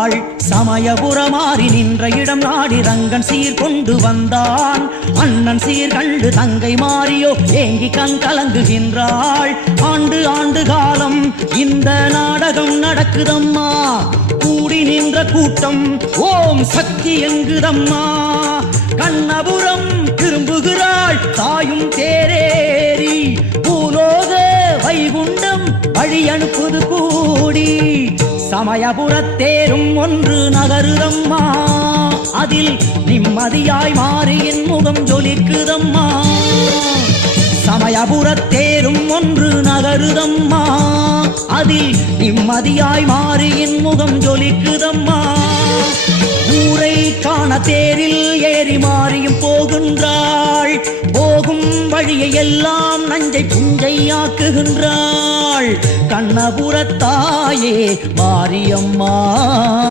கொண்டாள். சமயபுரமாறி நின்ற இடம் நாடி ரங்கன் சீர் கொண்டு வந்தான். அண்ணன் சீர் கண்டு தங்கை மாறியோ ஏங்கி கண் கலங்குகின்றாள். ஆண்டு ஆண்டு காலம் இந்த நாடகம் நடக்குதம்மா. கூடி நின்ற கூட்டம் ஓம் சக்தி எங்குதம்மா. கண்ணபுரம் திரும்புகிறாள் தாயும் தேரேறி. பூலோக வைகுண்டம் வழி அனுப்புது கூடி. சமயபுரத்தேரும் ஒன்று நகருதம்மா. அதில் நிம்மதியாய் மாறியின் முகம் ஜொலிக்குதம்மா. சமயபுரத்தேரும் ஒன்று நகருதம்மா. அதில் நிம்மதியாய் மாறியின் முகம் ஜொலிக்குதம்மா. ஊரை காண தேரில் ஏறி மாறியும் போகின்றாள். போகும் வழியை எல்லாம் நஞ்சை புஞ்சையாக்குகின்றாள். கண்ணபுரத்தாயே மாரியம்மா.